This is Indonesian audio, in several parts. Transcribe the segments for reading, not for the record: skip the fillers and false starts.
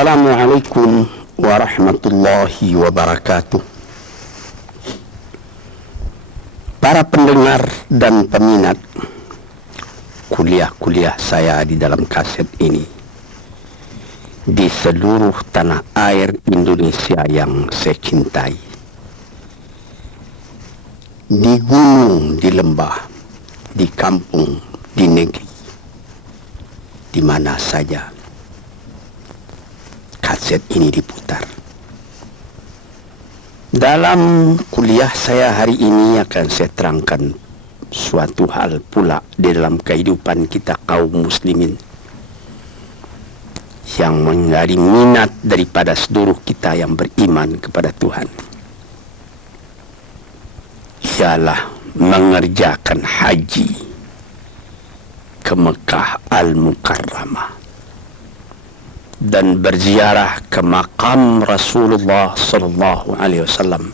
Assalamualaikum warahmatullahi wabarakatuh. Para pendengar dan peminat kuliah-kuliah saya di dalam kaset ini di seluruh tanah air Indonesia yang saya cintai, di gunung, di lembah, di kampung, di negeri, di mana saja kaset ini diputar. Dalam kuliah saya hari ini akan saya terangkan suatu hal pula di dalam kehidupan kita kaum muslimin yang menjadi minat daripada seluruh kita yang beriman kepada Tuhan, ialah mengerjakan haji ke Mekah Al-Mukarramah dan berziarah ke makam Rasulullah sallallahu alaihi wasallam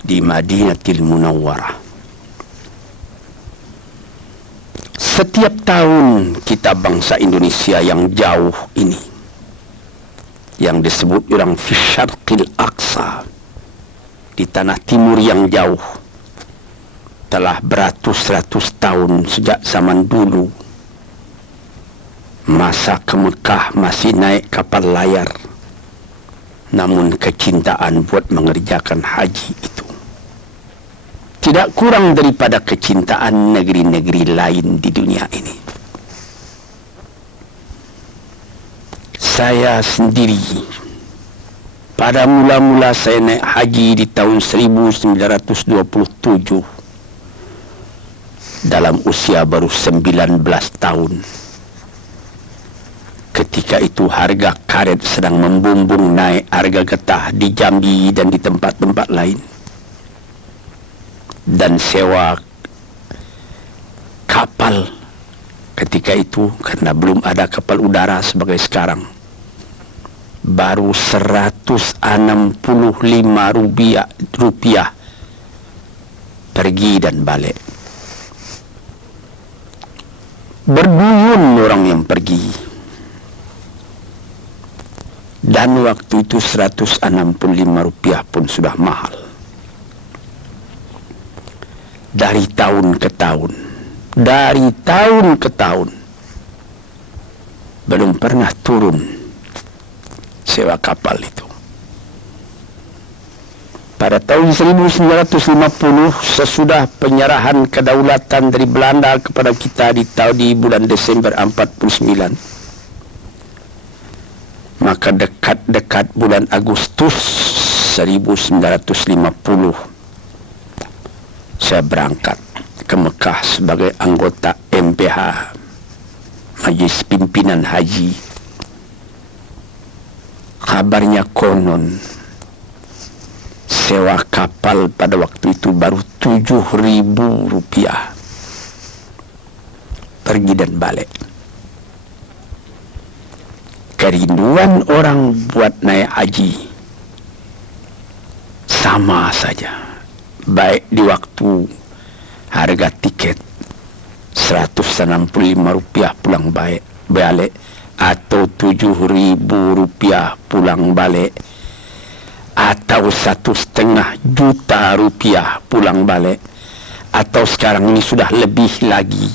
di Madinatul Munawwarah. Setiap tahun kita bangsa Indonesia yang jauh ini, yang disebut orang fi syarqil aqsa, di tanah timur yang jauh, telah beratus-ratus tahun sejak zaman dulu, masa ke Mekah masih naik kapal layar, namun kecintaan buat mengerjakan haji itu tidak kurang daripada kecintaan negeri-negeri lain di dunia ini. Saya sendiri pada mula-mula saya naik haji di tahun 1927 dalam usia baru 19 tahun. Ketika itu harga karet sedang membumbung naik harga getah di Jambi dan di tempat-tempat lain. Dan sewa kapal ketika itu, karena belum ada kapal udara sebagai sekarang, baru 165 rupiah pergi dan balik. Berduyun orang yang pergi. Dan waktu itu 165 rupiah pun sudah mahal. Dari tahun ke tahun, belum pernah turun sewa kapal itu. Pada tahun 1950, sesudah penyerahan kedaulatan dari Belanda kepada kita di bulan Desember 49, maka dekat-dekat bulan Agustus 1950 saya berangkat ke Mekah sebagai anggota MPH, Majelis Pimpinan Haji. Kabarnya konon sewa kapal pada waktu itu baru 7.000 rupiah pergi dan balik. Kerinduan orang buat naik haji sama saja, baik di waktu harga tiket 165 rupiah pulang balik atau 7.000 rupiah pulang balik atau 1,5 juta rupiah pulang balik, atau sekarang ini sudah lebih lagi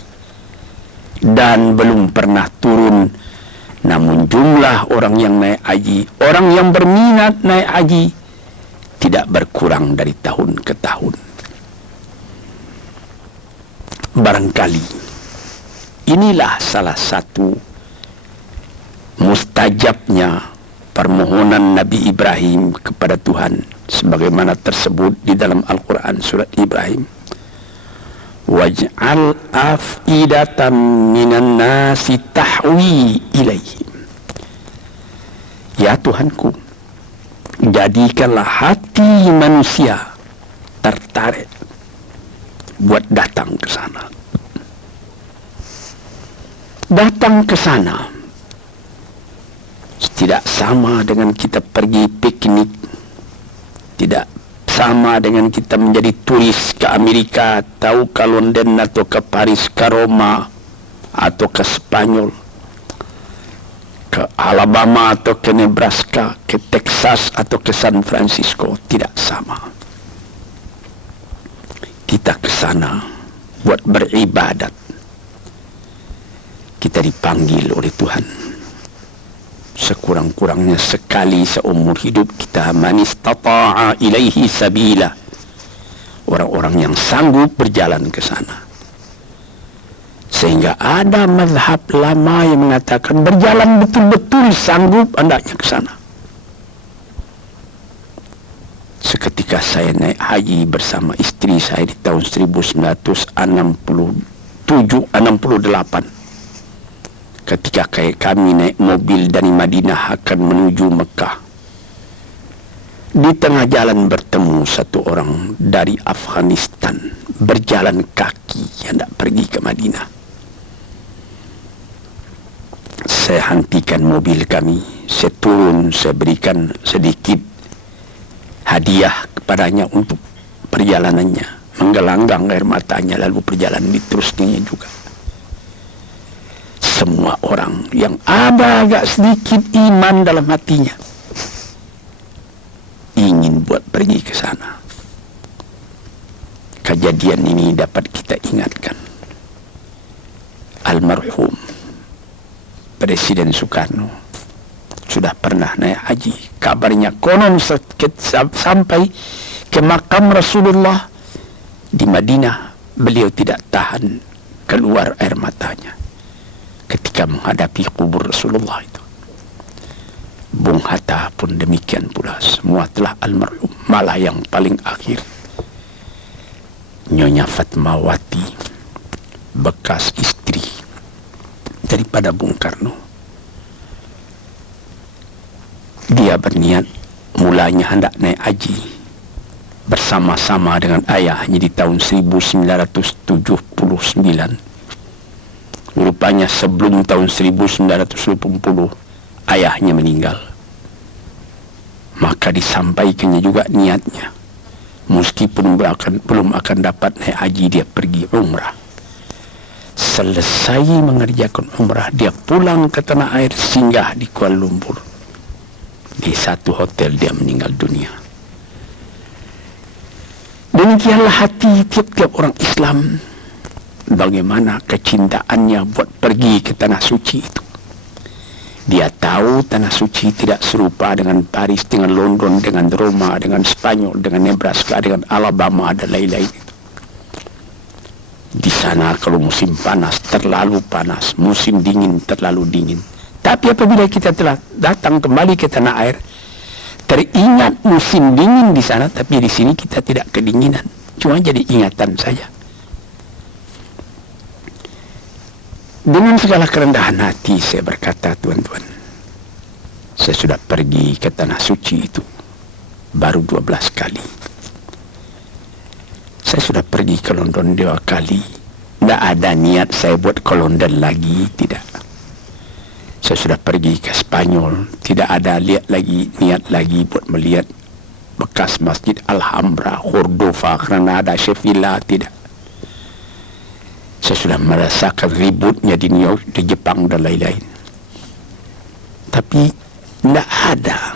dan belum pernah turun. Namun jumlah orang yang naik haji, orang yang berminat naik haji, tidak berkurang dari tahun ke tahun. Barangkali inilah salah satu mustajabnya permohonan Nabi Ibrahim kepada Tuhan, sebagaimana tersebut di dalam Al-Quran surat Ibrahim. Waj'al af'idatan minan nasi tahwi ilaihim. Ya Tuhanku, jadikanlah hati manusia tertarik buat datang ke sana. Datang ke sana tidak sama dengan kita pergi piknik, tidak sama dengan kita menjadi turis ke Amerika atau ke London atau ke Paris, ke Roma atau ke Spanyol, ke Alabama atau ke Nebraska, ke Texas atau ke San Francisco, tidak sama. Kita ke sana buat beribadat. Kita dipanggil oleh Tuhan. Sekurang-kurangnya sekali seumur hidup kita, man istata'a ilaihi sabila. Orang-orang yang sanggup berjalan ke sana. Sehingga ada mazhab lama yang mengatakan berjalan betul-betul sanggup hendaknya ke sana. Seketika saya naik haji bersama istri saya di tahun 1968. Ketika kami naik mobil dari Madinah akan menuju Mekah. Di tengah jalan bertemu satu orang dari Afghanistan berjalan kaki hendak pergi ke Madinah. Saya hentikan mobil kami, saya turun, saya berikan sedikit hadiah kepadanya untuk perjalanannya. Menggelanggang air matanya, lalu perjalanan diteruskannya juga. Semua orang yang ada agak sedikit iman dalam hatinya ingin buat pergi ke sana. Kejadian ini dapat kita ingatkan. Almarhum Presiden Soekarno sudah pernah naik haji. Kabarnya konon sampai ke makam Rasulullah di Madinah, beliau tidak tahan keluar air matanya ketika menghadapi kubur Rasulullah itu. Bung Hatta pun demikian pula, semua telah almarhum. Malah yang paling akhir, Nyonya Fatmawati, bekas istri daripada Bung Karno, dia berniat mulanya hendak naik haji bersama-sama dengan ayahnya di tahun 1979. Rupanya sebelum tahun 1980 ayahnya meninggal. Maka disampaikannya juga niatnya. Meskipun belum akan dapat naik haji, dia pergi umrah. Selesai mengerjakan umrah, dia pulang ke tanah air, singgah di Kuala Lumpur. Di satu hotel dia meninggal dunia. Demikianlah hati tiap-tiap orang Islam. Bagaimana kecintaannya buat pergi ke tanah suci itu. Dia tahu tanah suci tidak serupa dengan Paris, dengan London, dengan Roma, dengan Spanyol, dengan Nebraska, dengan Alabama, dan lain-lain itu. Di sana kalau musim panas terlalu panas, musim dingin terlalu dingin. Tapi apabila kita telah datang kembali ke tanah air, teringat musim dingin di sana, tapi di sini kita tidak kedinginan. Cuma jadi ingatan saja. Dengan segala kerendahan hati saya berkata, tuan-tuan, saya sudah pergi ke tanah suci itu baru 12 kali. Saya sudah pergi ke London 2 kali. Tidak ada niat saya buat ke London lagi, tidak. Saya sudah pergi ke Spanyol, tidak ada niat lagi buat melihat bekas Masjid Alhambra, Cordova, Granada, Sevilla, tidak. Saya sudah merasakan ributnya di New York, di Jepang dan lain-lain. Tapi tidak ada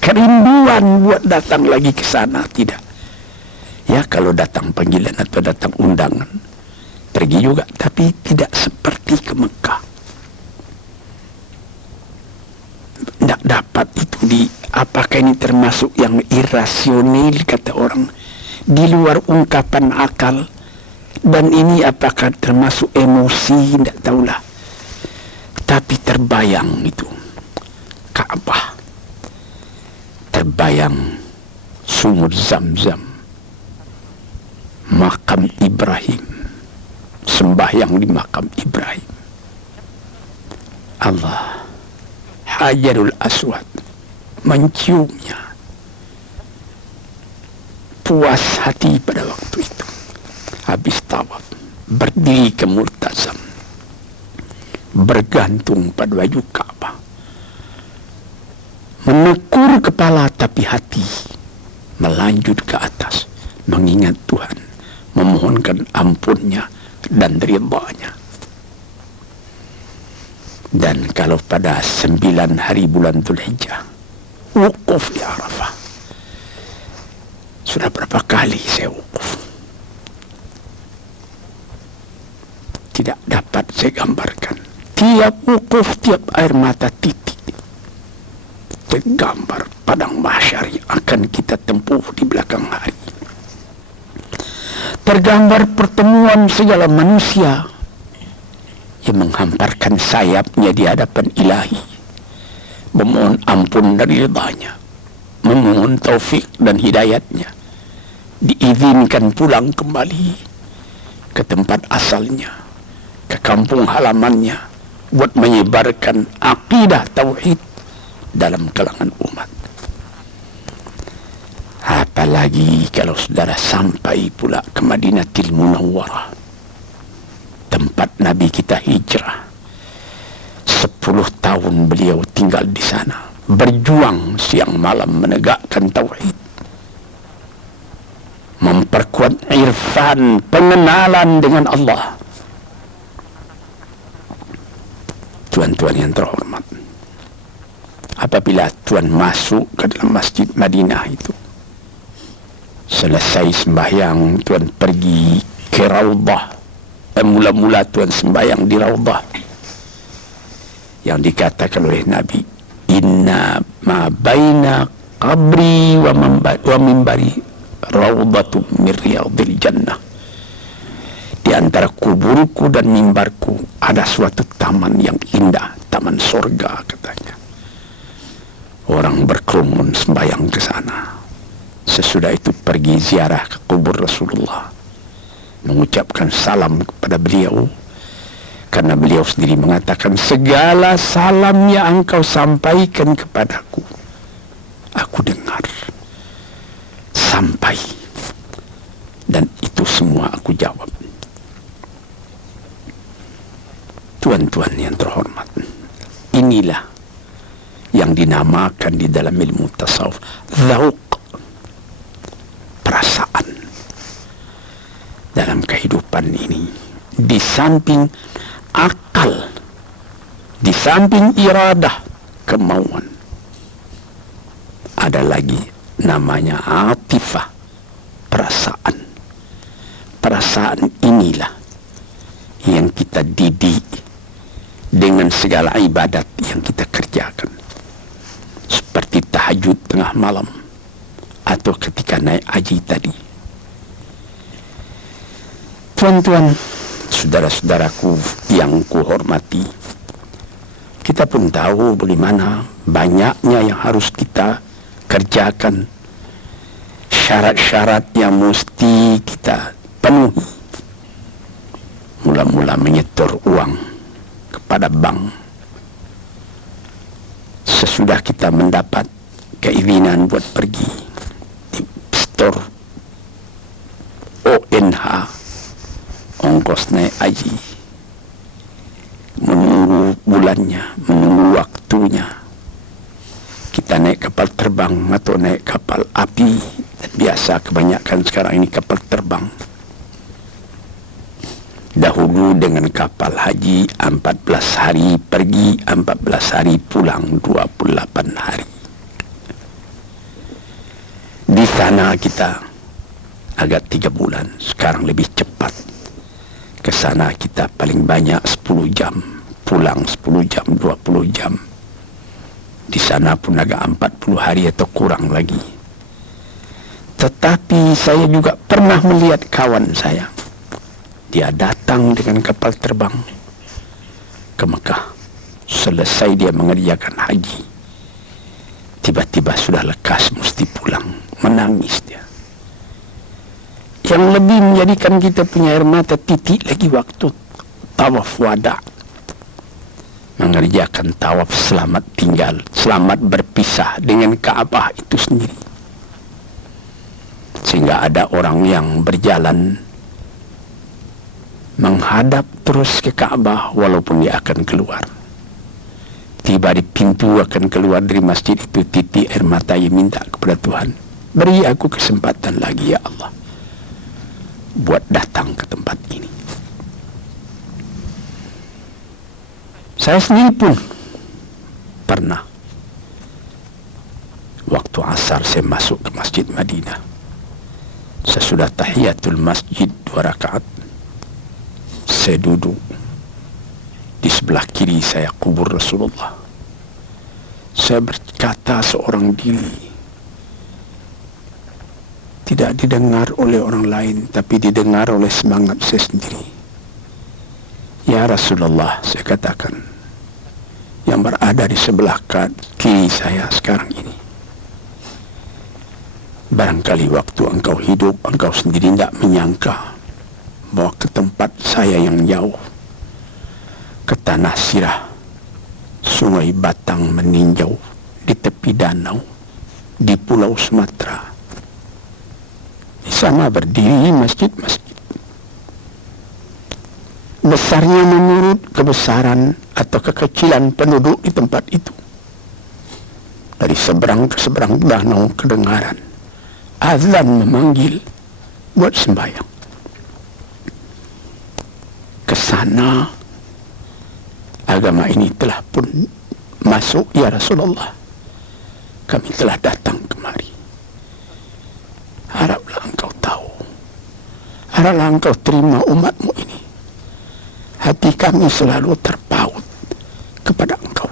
kerinduan buat datang lagi ke sana, tidak. Ya, kalau datang panggilan atau datang undangan, pergi juga, tapi tidak seperti ke Mekah. Tidak dapat itu apakah ini termasuk yang irasional, kata orang, di luar ungkapan akal. Dan ini apakah termasuk emosi, tidak tahulah. Tapi terbayang itu Ka'bah, terbayang sumur Zam-Zam, makam Ibrahim, sembahyang di makam Ibrahim. Allah, Hajarul Aswad, menciumnya. Puas hati pada waktu itu. Habis tawaf, berdiri ke Multazam, bergantung pada baju Ka'bah, menekur kepala tapi hati melanjut ke atas, mengingat Tuhan, memohonkan ampunnya dan ridha-Nya. Dan kalau pada 9 hari bulan Dzulhijjah wukuf di Arafah, sudah berapa kali saya wukuf, tidak dapat saya gambarkan. Tiap wukuf, tiap air mata titik tergambar padang mahsyar yang akan kita tempuh di belakang hari. Tergambar pertemuan segala manusia yang menghamparkan sayapnya di hadapan ilahi, memohon ampun dari ridhanya, memohon taufik dan hidayatnya, diizinkan pulang kembali ke tempat asalnya, ke kampung halamannya, buat menyebarkan akidah tauhid dalam kalangan umat. Apalagi kalau saudara sampai pula ke Madinatul Munawwarah, tempat Nabi kita hijrah. 10 tahun beliau tinggal di sana, berjuang siang malam menegakkan tauhid, memperkuat irfan, pengenalan dengan Allah. Tuan-tuan yang terhormat, apabila tuan masuk ke dalam masjid Madinah itu, selesai sembahyang, tuan pergi ke Raudah. Mula-mula tuan sembahyang di Raudah yang dikatakan oleh Nabi, inna ma baina qabri wa mimbari raudatu min riyadil jannah. Di antara kuburku dan mimbarku ada suatu taman yang indah, taman surga katanya. Orang berkerumun sembahyang ke sana. Sesudah itu pergi ziarah ke kubur Rasulullah, mengucapkan salam kepada beliau, karena beliau sendiri mengatakan, segala salam yang engkau sampaikan kepadaku, aku dengar sampai, dan itu semua aku jawab. Tuan-tuan yang terhormat, inilah yang dinamakan di dalam ilmu tasawuf dzauq, perasaan dalam kehidupan ini. Di samping akal, di samping iradah, kemauan, ada lagi namanya atifah, perasaan. Perasaan inilah yang kita didik dengan segala ibadat yang kita kerjakan, seperti tahajud tengah malam atau ketika naik haji tadi. Tuan-tuan, saudara-saudaraku yang kuhormati, kita pun tahu bagaimana banyaknya yang harus kita kerjakan, syarat-syarat yang mesti kita penuhi. Mula-mula menyetor uang kepada bank, sesudah kita mendapat keinginan buat pergi di store ONH, ongkos naik haji, menunggu bulannya, menunggu waktunya. Kita naik kapal terbang atau naik kapal api, dan biasa kebanyakan sekarang ini kapal terbang. Dahulu dengan kapal haji 14 hari pergi, 14 hari pulang, 28 hari. Di sana kita agak 3 bulan, sekarang lebih cepat. Ke sana kita paling banyak 10 jam, pulang 10 jam, 20 jam. Di sana pun agak 40 hari atau kurang lagi. Tetapi saya juga pernah melihat kawan saya, dia datang dengan kapal terbang ke Mekah. Selesai dia mengerjakan haji, tiba-tiba sudah lekas mesti pulang, menangis dia. Yang lebih menjadikan kita punya air mata titik lagi waktu tawaf wada, mengerjakan tawaf selamat tinggal, selamat berpisah dengan Ka'bah itu sendiri. Sehingga ada orang yang berjalan menghadap terus ke Ka'bah walaupun dia akan keluar. Tiba di pintu akan keluar dari masjid itu, titik air mata yang minta kepada Tuhan, beri aku kesempatan lagi ya Allah, buat datang ke tempat ini. Saya sendiri pun pernah waktu asar saya masuk ke Masjid Madinah. Sesudah tahiyatul masjid 2 rakaat, saya duduk di sebelah kiri saya kubur Rasulullah. Saya berkata seorang diri, tidak didengar oleh orang lain, tapi didengar oleh semangat saya sendiri. Ya Rasulullah, saya katakan, yang berada di sebelah kiri saya sekarang ini, barangkali waktu engkau hidup, engkau sendiri tidak menyangka bahwa ke tempat saya yang jauh, ke tanah Sirah, Sungai Batang meninjau di tepi danau, di Pulau Sumatera. Di sana berdiri masjid-masjid. Besarnya menurut kebesaran atau kekecilan penduduk di tempat itu. Dari seberang ke seberang danau kedengaran azan memanggil buat sembahyang. Ke sana agama ini telah pun masuk, ya Rasulullah. Kami telah datang kemari. Haraplah engkau tahu, haraplah engkau terima umatmu ini. Hati kami selalu terpaut kepada engkau.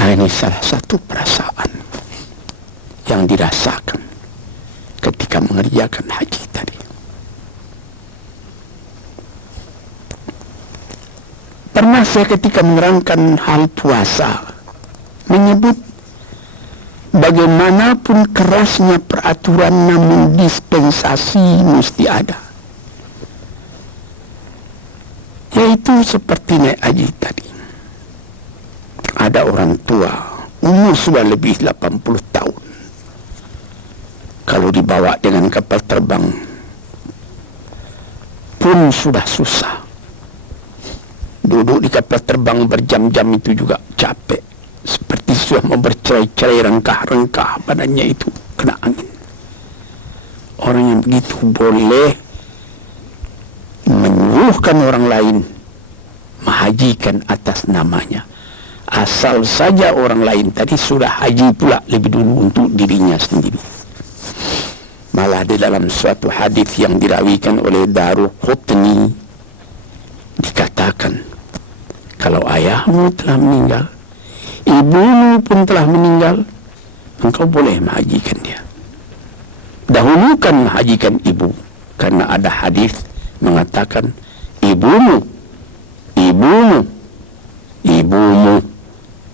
Ini salah satu perasaan yang dirasakan ketika mengerjakan haji tadi. Pernah saya ketika menerangkan hal puasa menyebut bagaimanapun kerasnya peraturan, namun dispensasi mesti ada. Yaitu seperti naik haji tadi. Ada orang tua, umur sudah lebih 80 tahun. Kalau dibawa dengan kapal terbang pun sudah susah. Duduk di kapal terbang berjam-jam itu juga capek. Seperti sudah mau bercerai-cerai, rengkah-rengkah badannya itu kena angin. Orang yang begitu boleh menyuruhkan orang lain menghajikan atas namanya, asal saja orang lain tadi sudah haji pula lebih dulu untuk dirinya sendiri. Malah di dalam suatu hadis yang dirawikan oleh Daruqutni dikatakan, kalau ayahmu telah meninggal, ibumu pun telah meninggal, engkau boleh menghajikan dia. Dahulukan menghajikan ibu, karena ada hadis mengatakan ibumu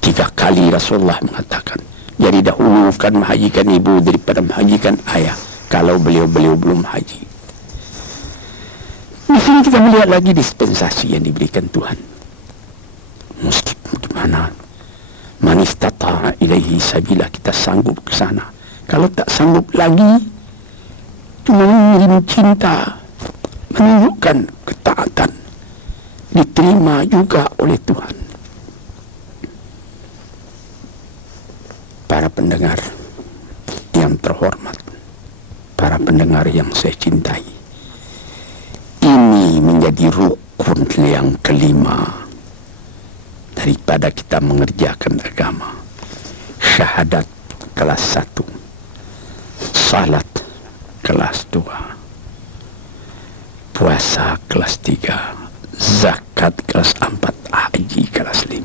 3 kali Rasulullah mengatakan. Jadi dahulukan menghajikan ibu daripada menghajikan ayah kalau beliau belum haji. Di sini kita melihat lagi dispensasi yang diberikan Tuhan. Meskipun gimana, man istata'a ilaihi sabila, kita sanggup ke sana. Kalau tak sanggup lagi, cuma mengirim cinta, menunjukkan ketaatan, diterima juga oleh Tuhan. Para pendengar yang terhormat, para pendengar yang saya cintai, ini menjadi rukun yang kelima daripada kita mengerjakan agama. Syahadat kelas 1, salat kelas 2, puasa kelas 3, zakat kelas 4, haji kelas 5.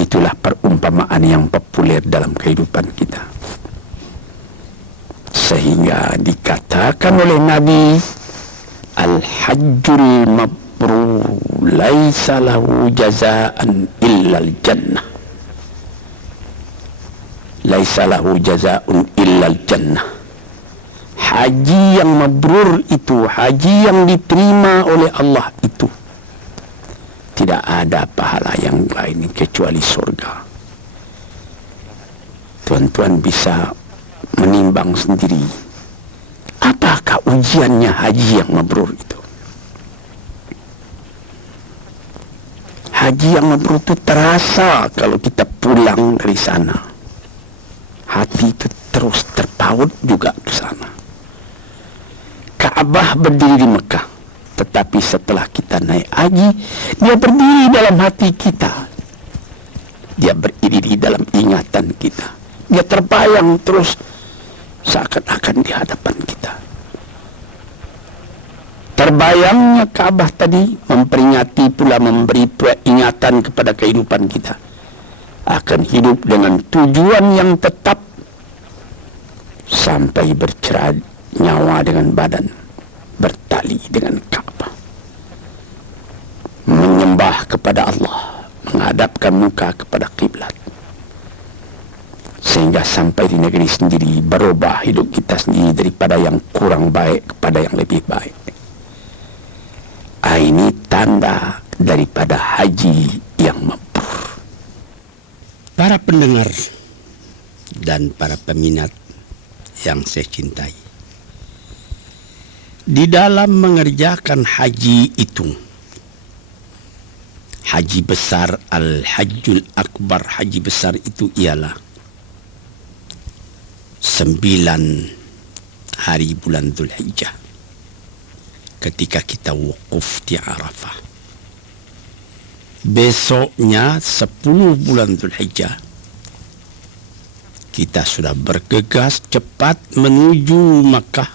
Itulah perumpamaan yang populer dalam kehidupan kita. Sehingga dikatakan oleh Nabi, Al-Hajjul Mabrur laisa lahu jazaan illal jannah. Laisa lahu jazaun illal jannah. Haji yang mabrur itu, haji yang diterima oleh Allah itu, tidak ada pahala yang lain kecuali surga. Tuan-tuan bisa menimbang sendiri, apakah ujiannya haji yang mabrur itu? Haji yang mabrur itu terasa kalau kita pulang dari sana. Hati itu terus terpaut juga ke sana. Ka'bah berdiri di Mekah, Tetapi setelah kita naik haji, dia berdiri dalam hati kita. Dia berdiri di dalam ingatan kita. Dia terbayang terus seakan-akan di hadapan kita. Terbayangnya Ka'bah tadi memperingati pula, memberi peringatan kepada kehidupan kita. Akan hidup dengan tujuan yang tetap sampai bercerai nyawa dengan badan, bertali dengan Ka'bah. Menyembah kepada Allah, menghadapkan muka kepada kiblat. Sehingga sampai di negeri sendiri berubah hidup kita sendiri daripada yang kurang baik kepada yang lebih baik. Ini tanda daripada haji yang mabrur. Para pendengar dan para peminat yang saya cintai, di dalam mengerjakan haji itu, haji besar, Al-Hajjul Akbar, haji besar itu ialah 9 hari bulan Dzulhijjah, ketika kita wukuf di Arafah. Besoknya 10 bulan Dzulhijjah, kita sudah bergegas cepat menuju Makkah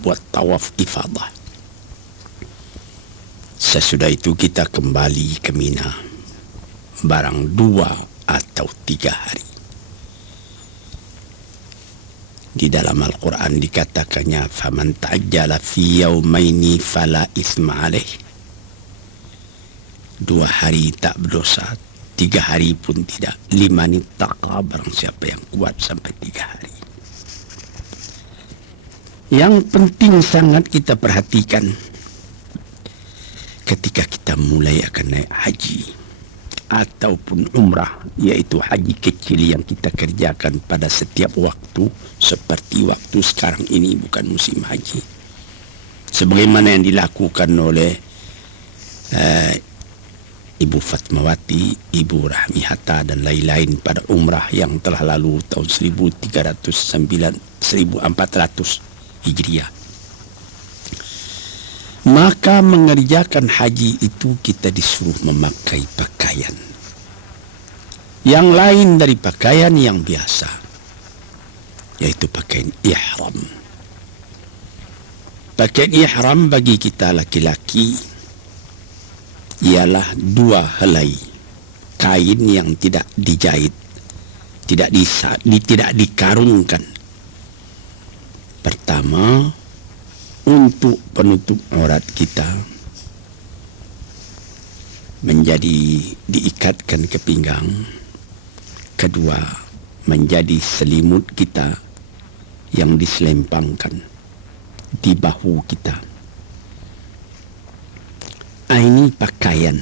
buat tawaf ifadah. Sesudah itu kita kembali ke Mina, barang 2 atau 3 hari. Di dalam Al-Quran dikatakannya, faman ta'ajjala fi yaumaini fala itsma alaih. 2 hari tak berdosa, 3 hari pun tidak. 5 nittaqa, barang siapa yang kuat sampai 3 hari. Yang penting sangat kita perhatikan ketika kita mulai akan naik haji ataupun umrah, yaitu haji kecil yang kita kerjakan pada setiap waktu, seperti waktu sekarang ini bukan musim haji, sebagaimana yang dilakukan oleh Ibu Fatmawati, Ibu Rahmi Hatta dan lain-lain pada umrah yang telah lalu tahun 1400 Hijriah. Maka mengerjakan haji itu kita disuruh memakai pakaian yang lain dari pakaian yang biasa, yaitu pakaian ihram. Pakaian ihram bagi kita laki-laki ialah 2 helai kain yang tidak dijahit, tidak dikarungkan. Pertama, untuk penutup aurat kita menjadi diikatkan ke pinggang. Kedua, menjadi selimut kita yang diselempangkan di bahu kita. Ini pakaian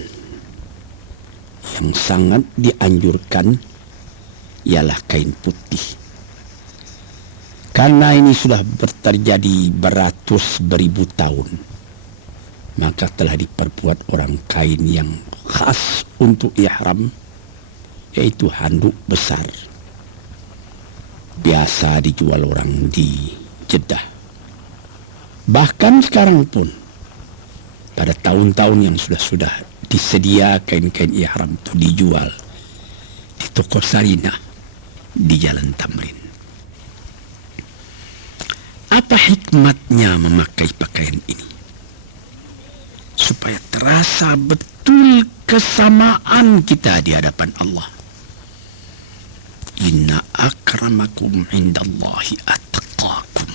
yang sangat dianjurkan ialah kain putih. Karena ini sudah terjadi beratus beribu tahun, maka telah diperbuat orang kain yang khas untuk ihram, yaitu handuk besar. Biasa dijual orang di Jeddah. Bahkan sekarang pun, pada tahun-tahun yang sudah disedia kain-kain ihram itu dijual di toko Sarinah di Jalan Tamrin. Apa hikmatnya memakai pakaian ini? Supaya terasa betul kesamaan kita di hadapan Allah. Inna akramakum indallahi atqakum.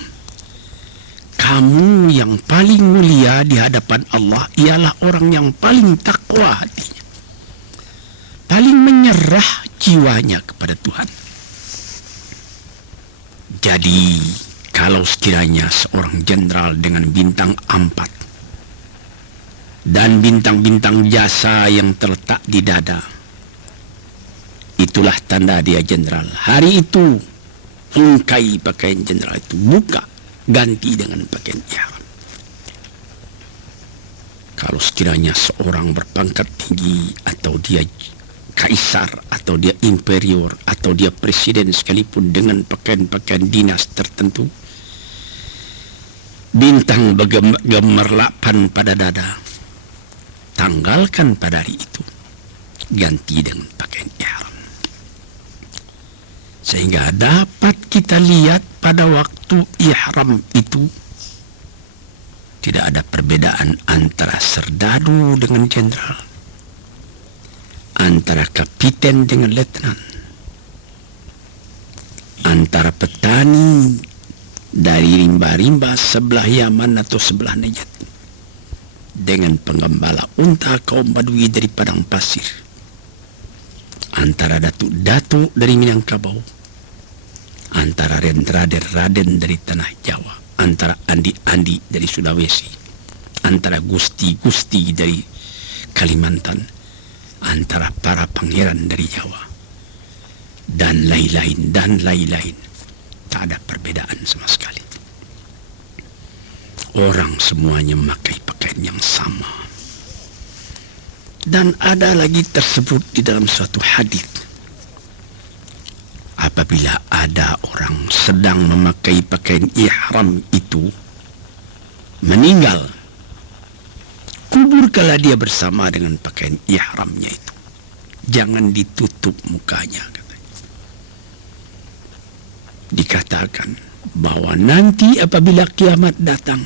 Kamu yang paling mulia di hadapan Allah ialah orang yang paling takwa hatinya, paling menyerah jiwanya kepada Tuhan. Jadi kalau sekiranya seorang jenderal dengan bintang 4 dan bintang-bintang jasa yang terletak di dada, itulah tanda dia jenderal. Hari itu ungkai pakaian jenderal itu, buka, ganti dengan pakaian ihram. Kalau sekiranya seorang berpangkat tinggi, atau dia kaisar, atau dia imperior, atau dia presiden sekalipun dengan pakaian-pakaian dinas tertentu, bintang gemerlapan pada dada, tanggalkan pada hari itu, ganti dengan pakaian ihram. Sehingga dapat kita lihat pada waktu ihram itu tidak ada perbedaan antara serdadu dengan jenderal, antara kapiten dengan letnan, antara petani dari rimba-rimba sebelah Yaman atau sebelah Najd dengan penggembala unta kaum Badui dari padang pasir, antara datuk-datuk dari Minangkabau, antara raden-raden dari tanah Jawa, antara andi-andi dari Sulawesi, antara gusti-gusti dari Kalimantan, antara para pangeran dari Jawa, dan lain-lain. Tak ada perbedaan sama sekali. Orang semuanya memakai pakaian yang sama. Dan ada lagi tersebut di dalam suatu hadis, apabila ada orang sedang memakai pakaian ihram itu meninggal, kuburkanlah dia bersama dengan pakaian ihramnya itu. Jangan ditutup mukanya, katanya. Dikatakan bahwa nanti apabila kiamat datang,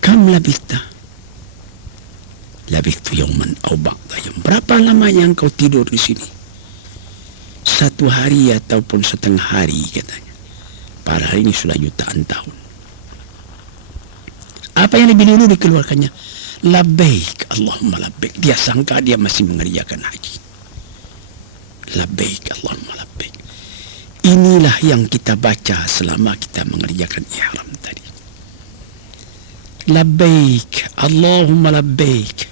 kam labithta yawman aw ba'da yawm, berapa lama yang kau tidur di sini? 1 hari ataupun setengah hari, katanya. Padahal ini sudah jutaan tahun. Apa yang lebih dulu dikeluarkannya? Labbaik Allahumma labbaik. Dia sangka dia masih mengerjakan haji. Labbaik Allahumma labbaik. Inilah yang kita baca selama kita mengerjakan ihram tadi. Labbaik Allahumma labbaik.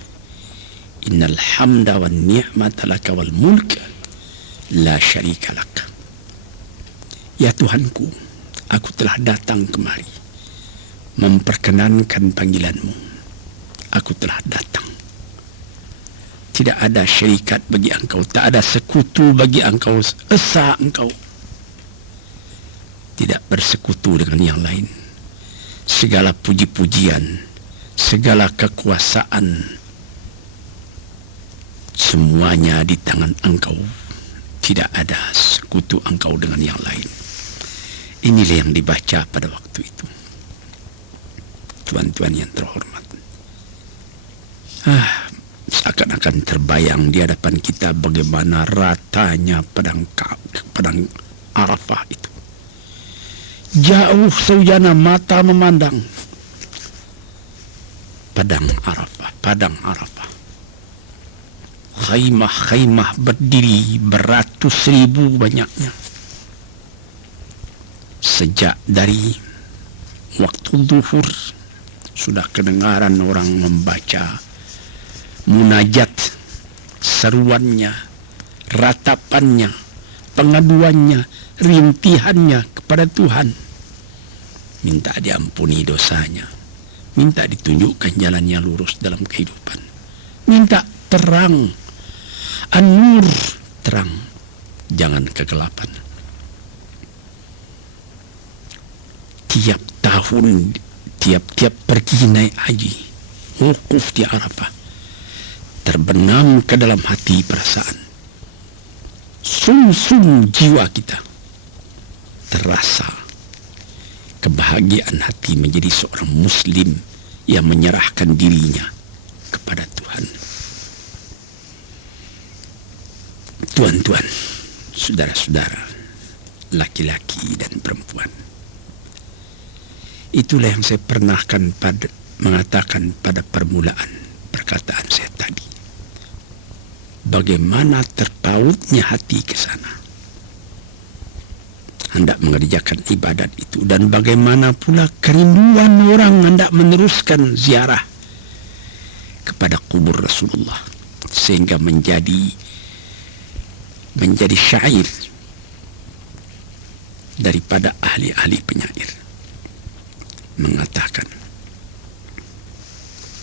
Innal hamda wan ni'mata laka wal mulka la syarika lak. Ya Tuhanku, aku telah datang kemari memperkenankan panggilanmu. Aku telah datang. Tidak ada syarikat bagi engkau, tak ada sekutu bagi engkau, esa engkau tidak bersekutu dengan yang lain. Segala puji-pujian, segala kekuasaan, semuanya di tangan engkau. Tidak ada sekutu engkau dengan yang lain. Inilah yang dibaca pada waktu itu. Tuan-tuan yang terhormat, seakan-akan terbayang di hadapan kita bagaimana ratanya padang Arafah itu. Jauh saujana mata memandang padang Arafah. Khaimah-khaimah berdiri beratus ribu banyaknya. Sejak dari waktu zuhur sudah kedengaran orang membaca munajat, seruannya, ratapannya, pengaduannya, rintihannya kepada Tuhan. Minta diampuni dosanya, minta ditunjukkan jalannya lurus dalam kehidupan, minta terang, an-nur, terang, jangan kegelapan. Tiap tahun, tiap pergi naik haji, wukuf di Arafah, terbenam ke dalam hati perasaan, sum-sum jiwa kita terasa kebahagiaan hati menjadi seorang muslim yang menyerahkan dirinya kepada Tuhan. Tuan-tuan, saudara-saudara, laki-laki dan perempuan, itulah yang saya pernahkan mengatakan pada permulaan perkataan saya tadi. Bagaimana terpautnya hati ke sana, hendak mengerjakan ibadat itu, dan bagaimana pula kerinduan orang hendak meneruskan ziarah kepada kubur Rasulullah, sehingga menjadi syair daripada ahli-ahli penyair mengatakan,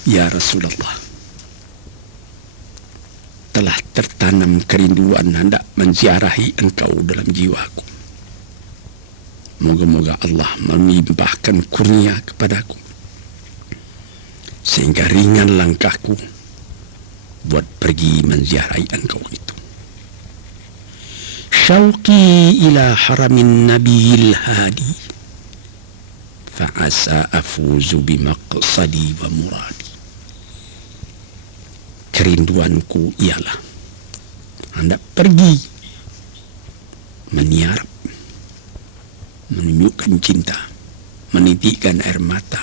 ya Rasulullah, telah tertanam kerinduan hendak menziarahi engkau dalam jiwaku. Moga-moga Allah melimpahkan kurnia kepadaku sehingga ringan langkahku buat pergi menziarahi engkau itu. Syauqi ila haramin nabiyil hadi fa'asa afuzu bimaqsadi wa muradi. Kerinduanku ialah hendak pergi meniarap, menunjukkan cinta, menitikkan air mata,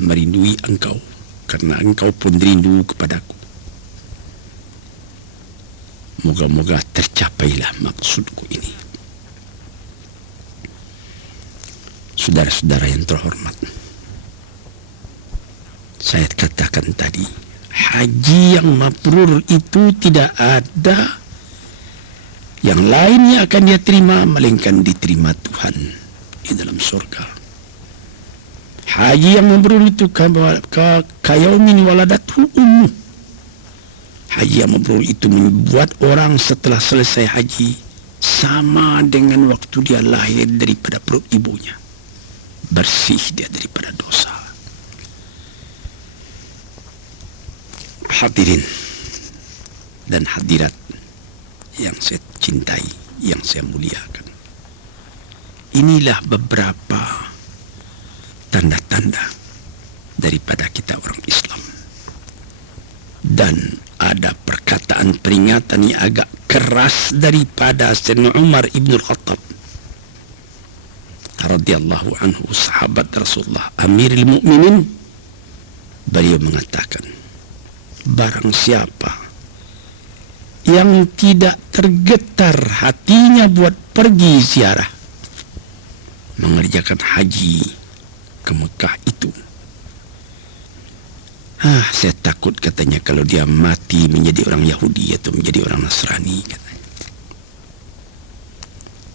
merindui engkau karena engkau pun rindu kepadaku. Moga-moga tercapailah maksudku ini. Saudara-saudara yang terhormat, saya katakan tadi, haji yang mabrur itu tidak ada yang lainnya akan dia terima melainkan diterima Tuhan di dalam surga. Haji yang mabrur itu kayaumin waladatul ummu. Haji yang mabrur itu membuat orang setelah selesai haji sama dengan waktu dia lahir daripada perut ibunya. Bersih dia daripada dosa. Hadirin dan hadirat yang saya cintai, yang saya muliakan, inilah beberapa tanda-tanda daripada kita orang Islam. Dan ada perkataan peringatan yang agak keras daripada Sayyidina Umar ibn Khattab radhiyallahu anhu, sahabat Rasulullah, Amirul Mukminin. Beliau mengatakan, barang siapa yang tidak tergetar hatinya buat pergi ziarah, mengerjakan haji ke Mekah itu, saya takut katanya kalau dia mati menjadi orang Yahudi atau menjadi orang Nasrani katanya.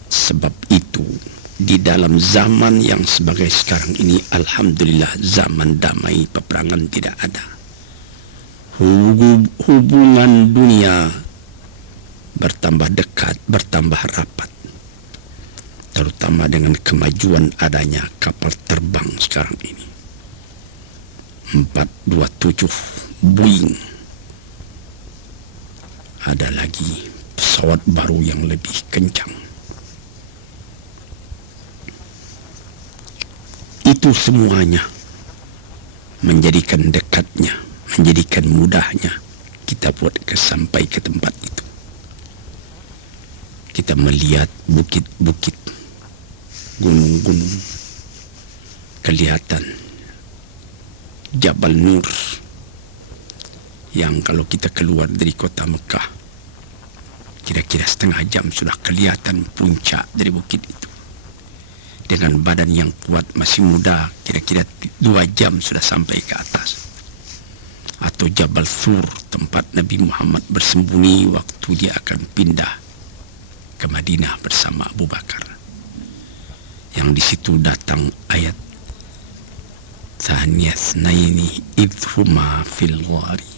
Sebab itu di dalam zaman yang sebagai sekarang ini, alhamdulillah zaman damai, peperangan tidak ada, hubungan dunia bertambah dekat, bertambah rapat, terutama dengan kemajuan adanya kapal terbang sekarang ini. 427 Boeing, ada lagi pesawat baru yang lebih kencang. Itu semuanya menjadikan dekatnya, menjadikan mudahnya kita buat sampai ke tempat itu. Kita melihat bukit-bukit, gunung-gunung, kelihatan Jabal Nur yang kalau kita keluar dari kota Mekah kira-kira setengah jam sudah kelihatan puncak dari bukit itu. Dengan badan yang kuat, masih muda, kira-kira 2 jam sudah sampai ke atas. Atau Jabal Thur, tempat Nabi Muhammad bersembunyi waktu dia akan pindah ke Madinah bersama Abu Bakar. Yang di situ datang ayat Thaniyasnaini idhuma fil ghari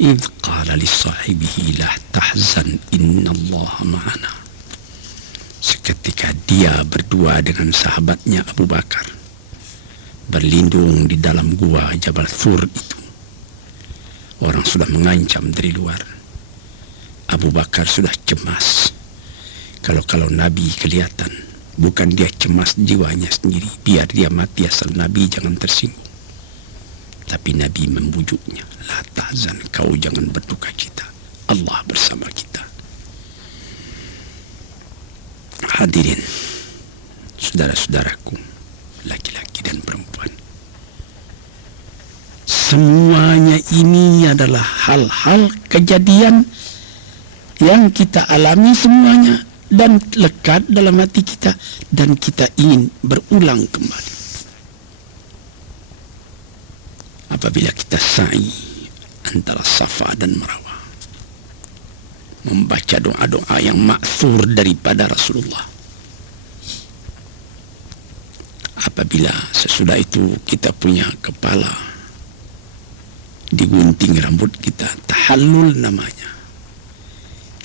idh qala li sahibihi la tahzan innallaha ma'ana. Seketika dia berdua dengan sahabatnya Abu Bakar berlindung di dalam gua Jabal Thur itu. Orang sudah mengancam dari luar. Abu Bakar sudah cemas. Kalau Nabi kelihatan, bukan dia cemas jiwanya sendiri, biar dia mati asal Nabi jangan tersinggung. Tapi Nabi membujuknya, la tahzan, kau jangan berduka cita, Allah bersama kita. Hadirin, saudara-saudaraku, laki-laki dan perempuan, semuanya ini adalah hal-hal kejadian yang kita alami semuanya dan lekat dalam hati kita, dan kita ingin berulang kembali. Apabila kita sa'i antara Safa dan Marwah, membaca doa-doa yang ma'thur daripada Rasulullah. Apabila sesudah itu kita punya kepala digunting rambut kita, tahallul namanya,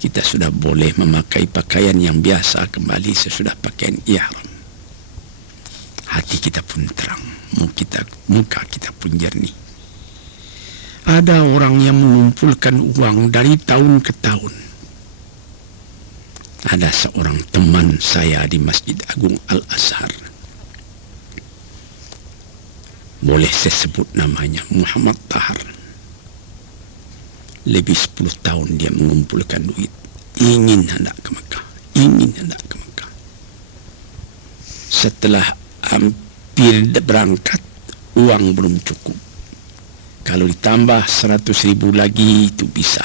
kita sudah boleh memakai pakaian yang biasa kembali sesudah pakaian ihram. hati kita pun terang, muka kita pun jernih. Ada orang yang mengumpulkan uang dari tahun ke tahun. Ada seorang teman saya di Masjid Agung Al-Azhar. Boleh saya sebut namanya, Muhammad Tahar. Lebih 10 tahun dia mengumpulkan duit. Ingin hendak ke Mekah. Setelah hampir berangkat, uang belum cukup. Kalau ditambah 100.000 lagi itu bisa.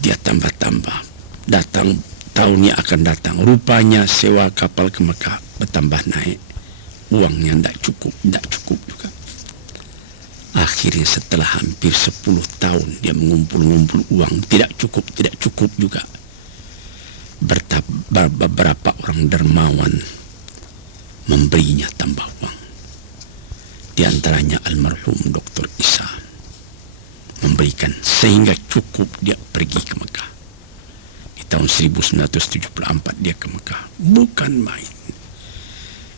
Dia tambah-tambah. Datang tahunnya akan datang. Rupanya sewa kapal ke Mekah bertambah naik. Uangnya tidak cukup juga. Akhirnya setelah hampir 10 tahun dia mengumpul uang, tidak cukup juga. Beberapa orang dermawan memberinya tambah uang. Di antaranya almarhum Dr. Isa memberikan sehingga cukup dia pergi ke Mekah. Di tahun 1974 dia ke Mekah. Bukan main.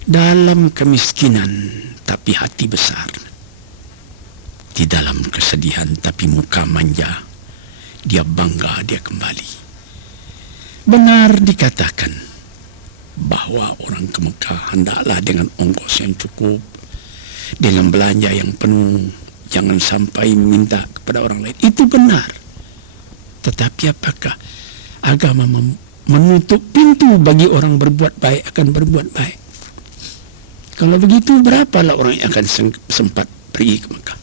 Dalam kemiskinan tapi hati besar. Di dalam kesedihan tapi muka manja. Dia bangga dia kembali. Benar dikatakan bahwa orang ke Mekah hendaklah dengan ongkos yang cukup, dengan belanja yang penuh, jangan sampai minta kepada orang lain. Itu benar. Tetapi apakah agama menutup pintu bagi orang berbuat baik akan berbuat baik? Kalau begitu berapalah orang yang akan sempat pergi ke Mekah?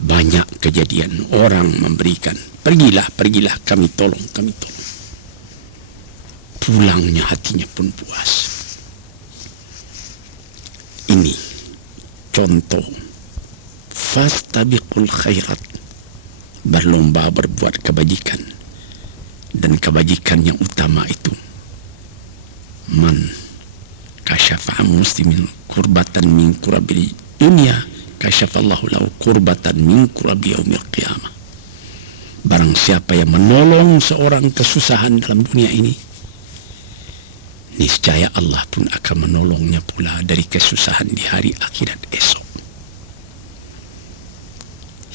Banyak kejadian orang memberikan, pergilah kami tolong. Pulangnya hatinya pun puas. Ini contoh fastabiqul khairat, berlomba berbuat kebajikan. Dan kebajikan yang utama itu man kasyafa muslimin kurbatan min kurabil dunia kasyafallahu lahu kurbatan min kurabi yaumil qiyamah. Barang siapa yang menolong seorang kesusahan dalam dunia ini, niscaya Allah pun akan menolongnya pula dari kesusahan di hari akhirat esok.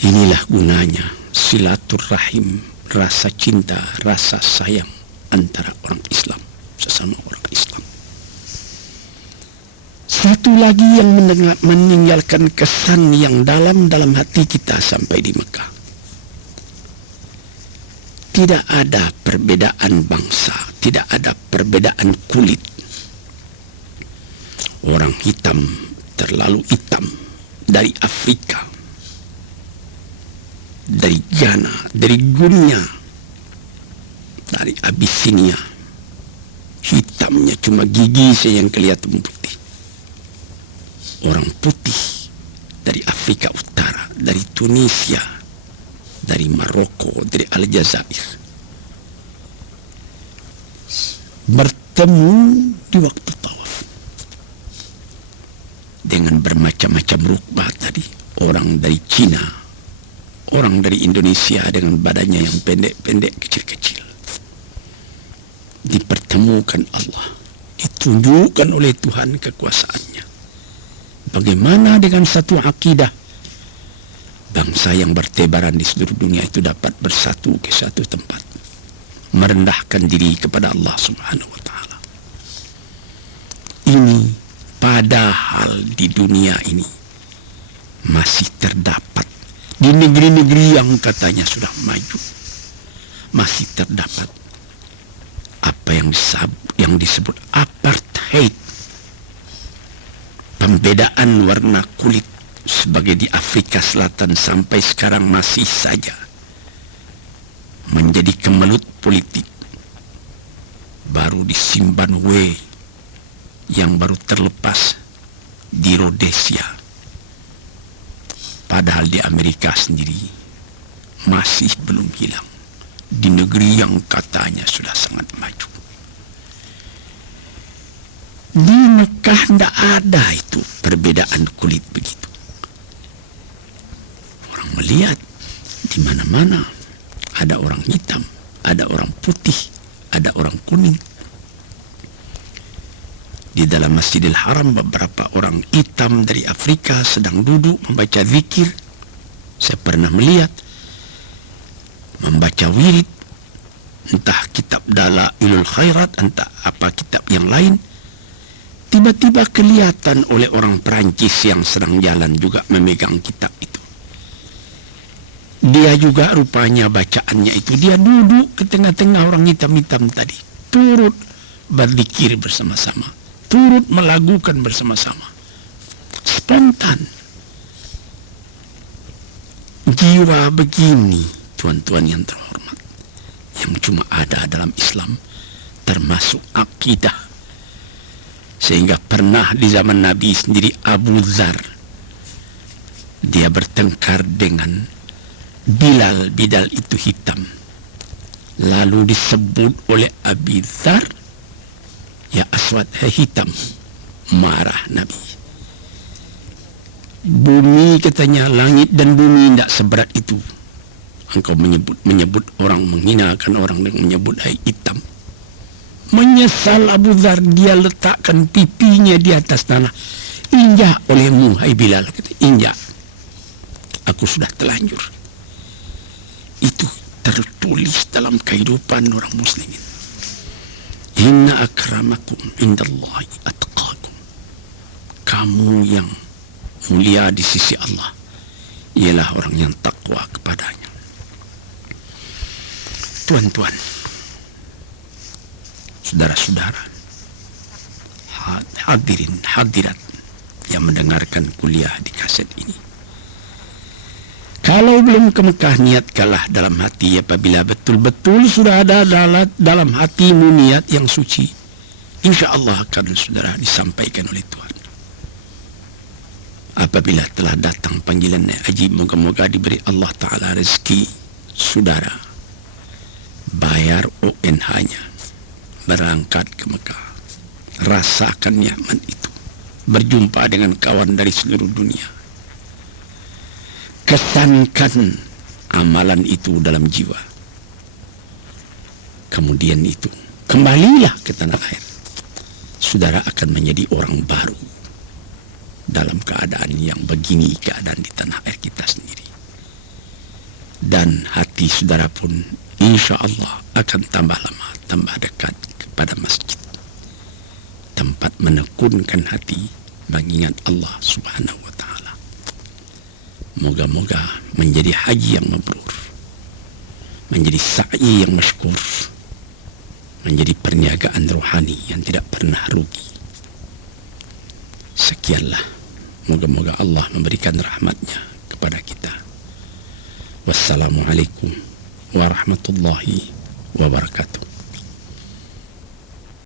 Inilah gunanya silaturahim, rasa cinta, rasa sayang antara orang Islam sesama orang Islam. Satu lagi yang meninggalkan kesan yang dalam hati kita sampai di Mekah. Tidak ada perbedaan bangsa, tidak ada perbedaan kulit. Orang hitam terlalu hitam dari Afrika, dari Ghana, dari Guinea, dari Abyssinia. Hitamnya cuma gigi saja yang kelihatan putih. Orang putih dari Afrika Utara, dari Tunisia, dari Maroko, dari Aljazair, bertemu di waktu tawaf dengan bermacam-macam rukbah tadi. Orang dari Cina, orang dari Indonesia dengan badannya yang pendek-pendek, kecil-kecil, dipertemukan Allah, ditunjukkan oleh Tuhan kekuasaannya. Bagaimana dengan satu akidah, bangsa yang bertebaran di seluruh dunia itu dapat bersatu ke satu tempat, merendahkan diri kepada Allah Subhanahu wa Ta'ala. Ini padahal di dunia ini masih terdapat, di negeri-negeri yang katanya sudah maju, masih terdapat apa yang disebut apartheid, pembedaan warna kulit. Sebagai di Afrika Selatan sampai sekarang masih saja menjadi kemelut politik. Baru di Zimbabwe yang baru terlepas, di Rhodesia. Padahal di Amerika sendiri masih belum hilang, di negeri yang katanya sudah sangat maju. Di Mekah tidak ada itu perbedaan kulit begitu. Orang melihat di mana-mana ada orang hitam, ada orang putih, ada orang kuning. Di dalam Masjidil Haram beberapa orang hitam dari Afrika sedang duduk membaca zikir. Saya pernah melihat membaca wirid, entah kitab Dalailul Khairat, entah apa kitab yang lain. Tiba-tiba kelihatan oleh orang Perancis yang sedang jalan juga memegang kitab itu. Dia juga rupanya bacaannya itu, dia duduk ke tengah-tengah orang hitam-hitam tadi, turut berzikir bersama-sama, turut melagukan bersama-sama, spontan. Jiwa begini, tuan-tuan yang terhormat, yang cuma ada dalam Islam, termasuk akidah. Sehingga pernah di zaman Nabi sendiri, Abu Dzar, dia bertengkar dengan Bilal. Bilal itu hitam, lalu disebut oleh Abi Dzar, ya Aswad, hitam. Marah Nabi. Bumi, katanya, langit dan bumi tidak seberat itu. Engkau menyebut orang, menghinakan orang dengan menyebut hai hitam. Menyesal Abu Dzar, dia letakkan pipinya di atas tanah. Injak olehmu hai Bilal, kata, injak, aku sudah telanjur. Itu tertulis dalam kehidupan orang muslimin. Inna akramakum indallahi atqakum. Kamu yang mulia di sisi Allah ialah orang yang takwa kepadanya. Tuan-tuan, saudara-saudara, hadirin hadirat yang mendengarkan kuliah di kaset ini, kalau belum ke Mekah, niatkanlah dalam hati. Apabila betul-betul sudah ada dalam hatimu niat yang suci, insya Allah akan saudara disampaikan oleh Tuhan. Apabila telah datang panggilan haji, moga-moga diberi Allah Ta'ala rezeki saudara bayar ONH-nya, berangkat ke Mekah, rasakan nyaman itu, berjumpa dengan kawan dari seluruh dunia. Kesankan amalan itu dalam jiwa. Kemudian itu, kembalilah ke tanah air. Saudara akan menjadi orang baru dalam keadaan yang begini, keadaan di tanah air kita sendiri. Dan hati saudara pun insya Allah akan tambah lama, tambah dekat kepada masjid, tempat menekunkan hati mengingat Allah Subhanahu wa Ta'ala. Moga-moga menjadi haji yang mabrur, menjadi sa'i yang masykur, menjadi perniagaan rohani yang tidak pernah rugi. Sekianlah, moga-moga Allah memberikan rahmatnya kepada kita. Wassalamualaikum warahmatullahi wabarakatuh.